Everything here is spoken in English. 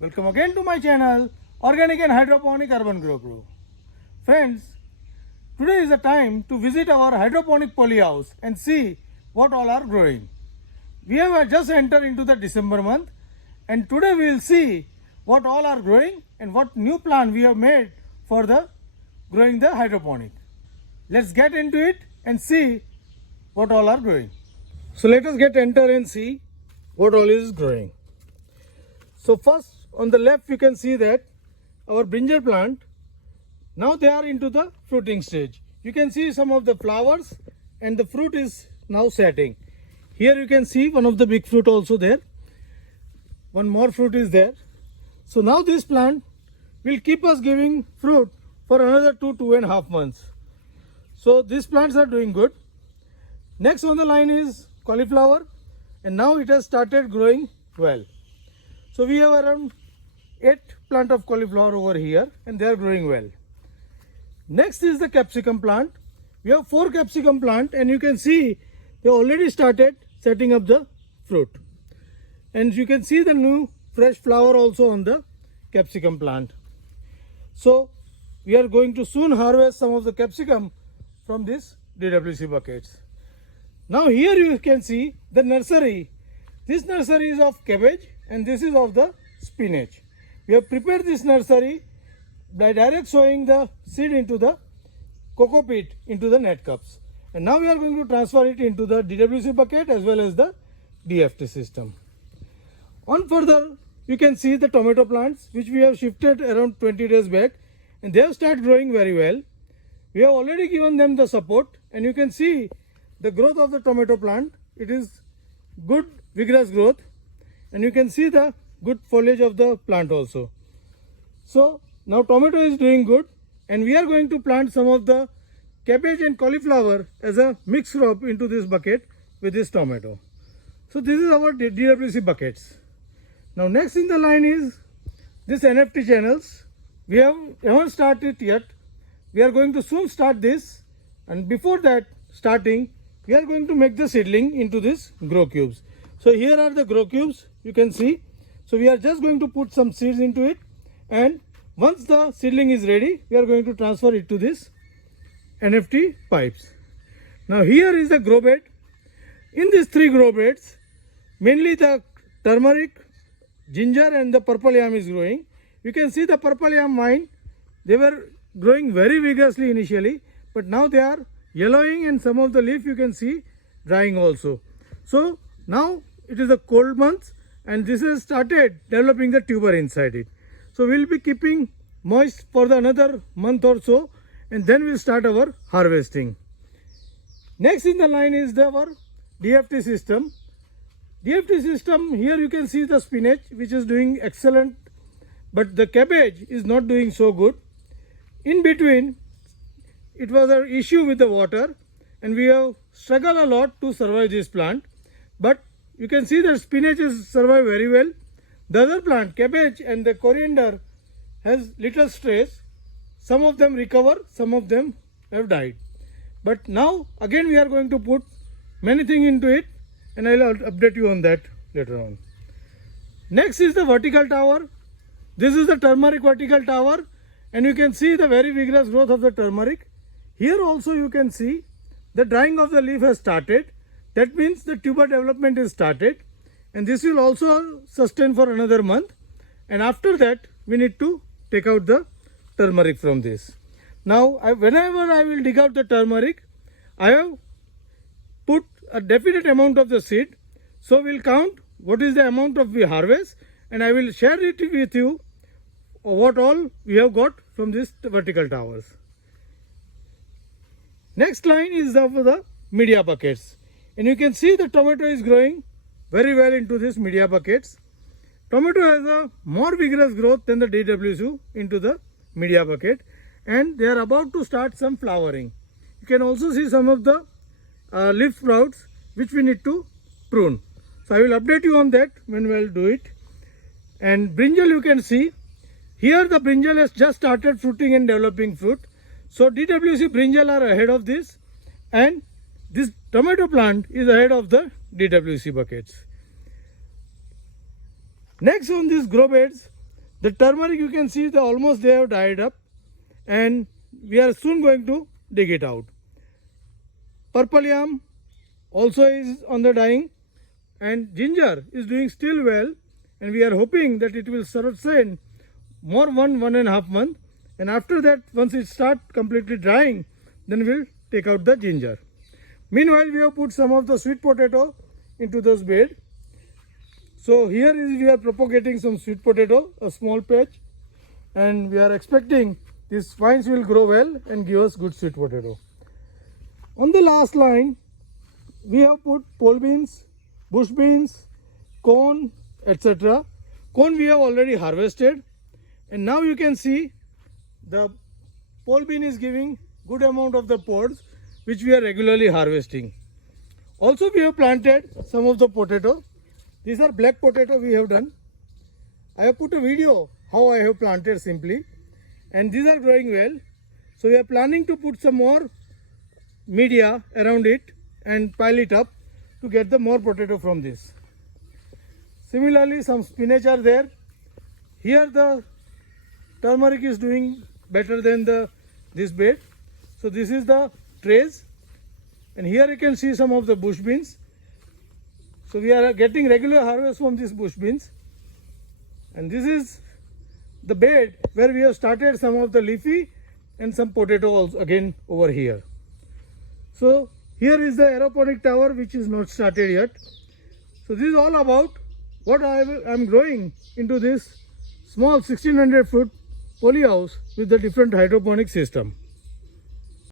Welcome again to my channel Organic and Hydroponic Urban Grow. Friends, today is the time to visit our hydroponic polyhouse and see what all are growing. We have just entered into the December month and today we will see what all are growing and what new plan we have made for the growing the hydroponic. Let's get into it and see what all are growing. So let us get enter and see what all is growing. So first on the left you can see that our brinjal plant, now they are into the fruiting stage. You can see some of the flowers and the fruit is now setting. Here you can see one of the big fruit also there. One more fruit is there. So now this plant will keep us giving fruit for another 2.5 months. So these plants are doing good. Next on the line is cauliflower and now it has started growing well. So we have around 8 plant of cauliflower over here and they are growing well. Next is the capsicum plant. We have 4 capsicum plant and you can see they already started setting up the fruit. And you can see the new fresh flower also on the capsicum plant. So we are going to soon harvest some of the capsicum from these DWC buckets. Now here you can see the nursery. This nursery is of cabbage and this is of the spinach. We have prepared this nursery by direct sowing the seed into the coco peat into the net cups. And now we are going to transfer it into the DWC bucket as well as the DFT system. On further, you can see the tomato plants which we have shifted around 20 days back and they have started growing very well. We have already given them the support and you can see the growth of the tomato plant. It is good vigorous growth and you can see the good foliage of the plant also. So now tomato is doing good and we are going to plant some of the cabbage and cauliflower as a mixed crop into this bucket with this tomato. So this is our DWC buckets. Now next in the line is this NFT channels. We haven't started yet. We are going to soon start this and before that starting we are going to make the seedling into this grow cubes. So here are the grow cubes you can see. So we are just going to put some seeds into it and once the seedling is ready we are going to transfer it to this NFT pipes. Now here is the grow bed. In these 3 grow beds mainly the turmeric, ginger and the purple yam is growing. You can see the purple yam vine, they were growing very vigorously initially but now they are yellowing and some of the leaf you can see drying also. So now it is a cold month and this has started developing the tuber inside it. So we will be keeping moist for another month or so and then we will start our harvesting. Next in the line is our DFT system. DFT system, here you can see the spinach which is doing excellent but the cabbage is not doing so good. In between it was an issue with the water and we have struggled a lot to survive this plant, but you can see that spinach has survived very well. The other plant, cabbage and the coriander, has little stress. Some of them recover, some of them have died. But now again we are going to put many things into it and I will update you on that later on. Next is the vertical tower. This is the turmeric vertical tower and you can see the very vigorous growth of the turmeric. Here also you can see the drying of the leaf has started. That means the tuber development is started and this will also sustain for another month and after that we need to take out the turmeric from this. Now whenever I will dig out the turmeric, I have put a definite amount of the seed. So we will count what is the amount of we harvest and I will share it with you what all we have got from these vertical towers. Next line is of the media buckets. And you can see the tomato is growing very well into these media buckets. Tomato has a more vigorous growth than the DWC into the media bucket and they are about to start some flowering. You can also see some of the leaf sprouts which we need to prune. So I will update you on that when we will do it. And brinjal you can see, here the brinjal has just started fruiting and developing fruit. So DWC brinjal are ahead of this and this tomato plant is ahead of the DWC buckets. Next on these grow beds, The turmeric, you can see almost they have dried up, and we are soon going to dig it out. Purple yam also is on the dying, and ginger is doing still well, and we are hoping that it will sustain more 1.5 months, and after that, once it starts completely drying, then we'll take out the ginger. Meanwhile, we have put some of the sweet potato into those bed. So here is we are propagating some sweet potato, a small patch, and we are expecting these vines will grow well and give us good sweet potato. On the last line, we have put pole beans, bush beans, corn, etc. Corn we have already harvested, and now you can see the pole bean is giving good amount of the pods which we are regularly harvesting. Also we have planted some of the potato. These are black potato we have done. I have put a video how I have planted simply, and these are growing well. So we are planning to put some more media around it and pile it up to get the more potato from this. Similarly, some spinach are there. Here the turmeric is doing better than this bed. So this is the trays, and here you can see some of the bush beans. So we are getting regular harvest from these bush beans, and this is the bed where we have started some of the leafy and some potato also again over here. So here is the aeroponic tower which is not started yet. So this is all about what I am growing into this small 1600 foot polyhouse with the different hydroponic system.